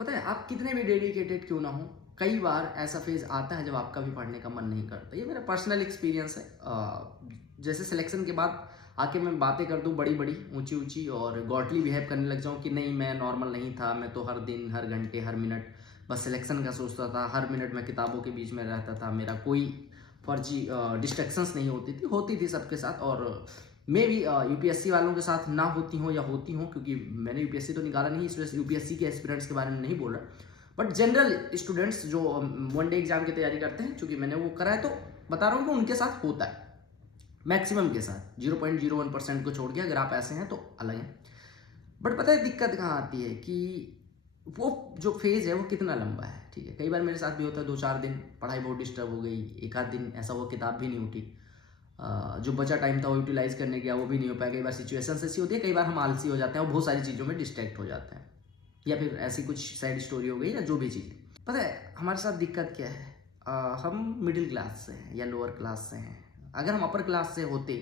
पता है आप कितने भी डेडिकेटेड क्यों ना हो, कई बार ऐसा फेज आता है जब आपका भी पढ़ने का मन नहीं करता। ये मेरा पर्सनल एक्सपीरियंस है। जैसे सिलेक्शन के बाद आके मैं बातें कर दूं बड़ी बड़ी ऊंची ऊंची और गॉडली बिहेव करने लग जाऊं कि नहीं मैं नॉर्मल नहीं था, मैं तो हर दिन हर घंटे हर मिनट बस सिलेक्शन का सोचता था, हर मिनट मैं किताबों के बीच में रहता था, मेरा कोई फर्जी डिस्ट्रैक्शंस नहीं होती थी सबके साथ। और मे भी यूपीएससी वालों के साथ ना होती हो या होती हो, क्योंकि मैंने यूपीएससी तो निकाला नहीं, इस वजह से यूपीएससी के एस्पिरेंट्स के बारे में नहीं बोल रहा। बट जनरल स्टूडेंट्स जो वन डे एग्जाम की तैयारी करते हैं, क्योंकि मैंने वो करा है तो बता रहा हूँ कि उनके साथ होता है मैक्सिमम के साथ। 0.01% को छोड़ के अगर आप ऐसे हैं तो अलग है। बट पता है दिक्कत कहाँ आती है कि वो जो फेज है वो कितना लंबा है। ठीक है, कई बार मेरे साथ भी होता है 2-4 दिन पढ़ाई बहुत डिस्टर्ब हो गई, एक आध दिन ऐसा हुआ किताब भी नहीं उठी, जो बचा टाइम था वो यूटिलाइज करने गया वो भी नहीं हो पाया। कई बार सिचुएशन ऐसी होती है, कई बार हम आलसी हो जाते हैं और बहुत सारी चीज़ों में डिस्ट्रैक्ट हो जाते हैं, या फिर ऐसी कुछ सैड स्टोरी हो गई या जो भी चीज़। पता है हमारे साथ दिक्कत क्या है, हम मिडिल क्लास से हैं या लोअर क्लास से हैं। अगर हम अपर क्लास से होते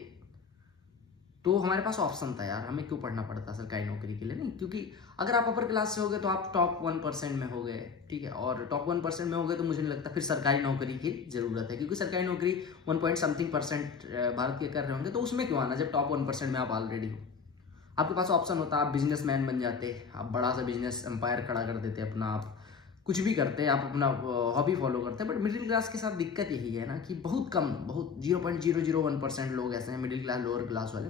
तो हमारे पास ऑप्शन था यार, हमें क्यों पढ़ना पड़ता सरकारी नौकरी के लिए। नहीं, क्योंकि अगर आप अपर क्लास से हो गए तो आप टॉप 1% में हो गए, ठीक है, और टॉप 1% में हो गए तो मुझे नहीं लगता फिर सरकारी नौकरी की ज़रूरत है, क्योंकि सरकारी नौकरी 1 पॉइंट समथिंग परसेंट भारत के कर रहे होंगे, तो उसमें क्यों आना जब टॉप 1% में आप ऑलरेडी हो। आपके पास ऑप्शन होता, आप बिजनेसमैन बन जाते, आप बड़ा सा बिजनेस एम्पायर खड़ा कर देते अपना, आप कुछ भी करते, आप अपना हॉबी फॉलो करते हैं। बट मिडिल क्लास के साथ दिक्कत यही है ना कि बहुत कम, बहुत 0.001% लोग ऐसे हैं मिडिल क्लास लोअर क्लास वाले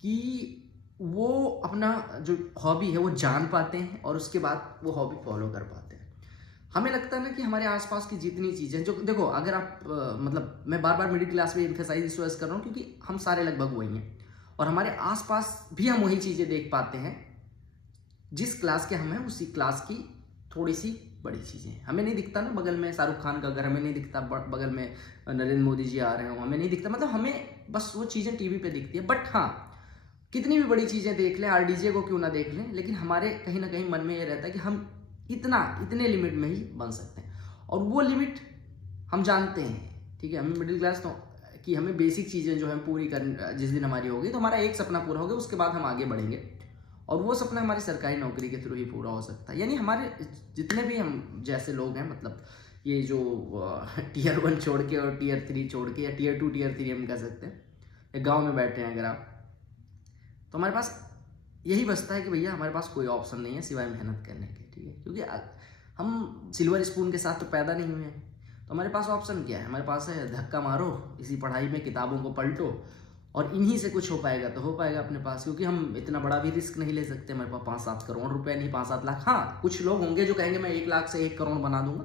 कि वो अपना जो हॉबी है वो जान पाते हैं और उसके बाद वो हॉबी फॉलो कर पाते हैं। हमें लगता है ना कि हमारे आसपास की जितनी चीज़ें जो देखो, अगर आप मतलब मैं बार बार मिडिल क्लास पे एम्फेसाइज इस वजह से कर रहा हूँ क्योंकि हम सारे लगभग वही हैं और हमारे आसपास भी हम वही चीज़ें देख पाते हैं। जिस क्लास के हम हैं उसी क्लास की थोड़ी सी बड़ी चीज़ें हमें नहीं दिखता ना, बगल में शाहरुख खान का घर हमें नहीं दिखता, बगल में नरेंद्र मोदी जी आ रहे हो हमें नहीं दिखता, मतलब हमें बस वो चीज़ें टीवी पे दिखती है। बट हाँ, कितनी भी बड़ी चीज़ें देख लें, आरडीजे को क्यों ना देख लें, लेकिन हमारे कहीं ना कहीं मन में ये रहता है कि हम इतने लिमिट में ही बन सकते हैं और वो लिमिट हम जानते हैं। ठीक है, हमें मिडिल क्लास तो कि हमें बेसिक चीज़ें जो है पूरी कर, जिस दिन हमारी होगी तो हमारा एक सपना पूरा होगा, उसके बाद हम आगे बढ़ेंगे और वो सपना हमारी सरकारी नौकरी के थ्रू ही पूरा हो सकता है। यानी हमारे जितने भी हम जैसे लोग हैं, मतलब ये जो टीयर 1 छोड़ के और टीयर 3 छोड़ के या टीयर 2 टीयर 3 हम कह सकते हैं, गाँव में बैठे हैं अगर आप, तो हमारे पास यही बचता है कि भैया हमारे पास कोई ऑप्शन नहीं है सिवाय मेहनत करने के। ठीक है, क्योंकि हम सिल्वर स्पून के साथ तो पैदा नहीं हुए हैं, तो हमारे पास ऑप्शन क्या है, हमारे पास है धक्का मारो इसी पढ़ाई में, किताबों को पलटो और इन्हीं से कुछ हो पाएगा तो हो पाएगा अपने पास, क्योंकि हम इतना बड़ा भी रिस्क नहीं ले सकते। हमारे पास 5-7 करोड़ रुपए नहीं, 5-7 लाख। हाँ, कुछ लोग होंगे जो कहेंगे मैं 1 लाख से 1 करोड़ बना दूंगा,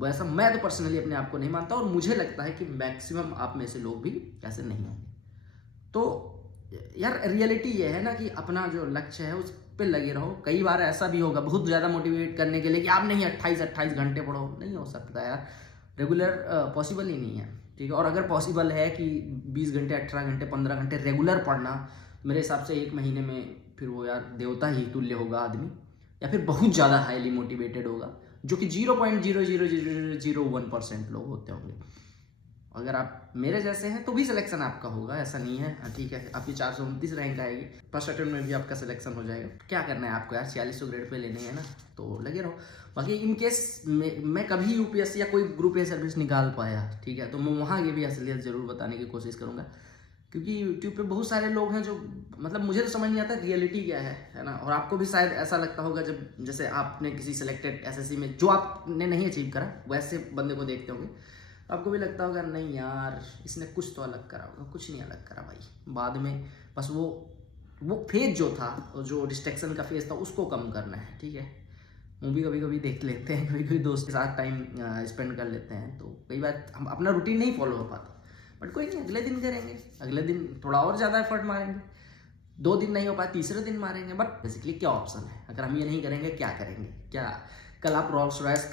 वैसा मैं तो पर्सनली अपने आप को नहीं मानता और मुझे लगता है कि मैक्सिमम आप में से लोग भी ऐसे नहीं होंगे। तो यार रियलिटी ये है ना कि अपना जो लक्ष्य है उस पे लगे रहो। कई बार ऐसा भी होगा बहुत ज़्यादा मोटिवेट करने के लिए कि आप नहीं 28-28 घंटे पढ़ो, नहीं हो सकता यार, रेगुलर पॉसिबल ही नहीं है। ठीक है, और अगर पॉसिबल है कि 20 घंटे 18 घंटे 15 घंटे रेगुलर पढ़ना, मेरे हिसाब से 1 महीने में फिर वो यार देवता ही तुल्य होगा आदमी, या फिर बहुत ज़्यादा हाईली मोटिवेटेड होगा, जो कि 0.00001% लोग होते होंगे। अगर आप मेरे जैसे हैं तो भी सिलेक्शन आपका होगा, ऐसा नहीं है। ठीक है, आपकी 429 रैंक आएगी, फर्स्ट अटेम्प्ट में भी आपका सिलेक्शन हो जाएगा। क्या करना है आपको यार, 4600 ग्रेड पे लेने हैं ना, तो लगे रहो। बाकी इन केस मैं कभी यूपीएससी या कोई ग्रुप ए सर्विस निकाल पाया, ठीक है, तो मैं वहाँ की भी असलियत ज़रूर बताने की कोशिश करूँगा, क्योंकि यूट्यूब पे बहुत सारे लोग हैं जो, मतलब मुझे तो समझ नहीं आता रियलिटी क्या है ना। और आपको भी शायद ऐसा लगता होगा जब जैसे आपने किसी सिलेक्टेड एसएससी में जो आपने नहीं अचीव करा वैसे बंदे को देखते होंगे, आपको भी लगता होगा नहीं यार इसने कुछ तो अलग करा होगा। कुछ नहीं अलग करा भाई, बाद में बस वो फेज जो था, जो डिस्ट्रैक्शन का फेज था, उसको कम करना है। ठीक है, मूवी कभी कभी देख लेते हैं, कभी कभी दोस्त के साथ टाइम स्पेंड कर लेते हैं, तो कई बार हम अपना रूटीन नहीं फॉलो हो पाता, बट कोई नहीं, अगले दिन करेंगे, अगले दिन थोड़ा और ज़्यादा एफर्ट मारेंगे, 2 दिन नहीं हो पाया तीसरे दिन मारेंगे। बट बेसिकली क्या ऑप्शन है, अगर हम ये नहीं करेंगे क्या करेंगे। क्या कल आप रोल्स रॉयस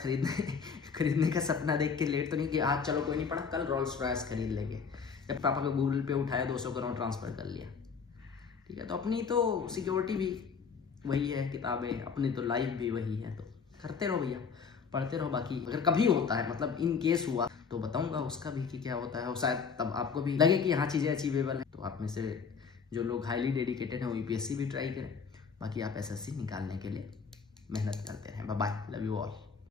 खरीदने का सपना देख के लेट तो नहीं कि आज चलो कोई नहीं पड़ा, कल रोल्स रॉयस खरीद लेंगे, जब पापा को गूगल पे उठाया 200 करोड़ ट्रांसफ़र कर लिया। ठीक है, तो अपनी तो सिक्योरिटी भी वही है, किताबें, अपनी तो लाइफ भी वही है, तो करते रहो भैया, पढ़ते रहो। बाकी अगर कभी होता है, मतलब इन केस हुआ तो बताऊंगा उसका भी कि क्या होता है, और शायद तब आपको भी लगे कि हाँ चीज़ें अचीवेबल हैं। तो आप में से जो लोग हाईली डेडिकेटेड हैं वो यूपीएससी भी ट्राई करें, बाकी आप एसएससी निकालने के लिए मेहनत करते रहें। Bye bye, love you all.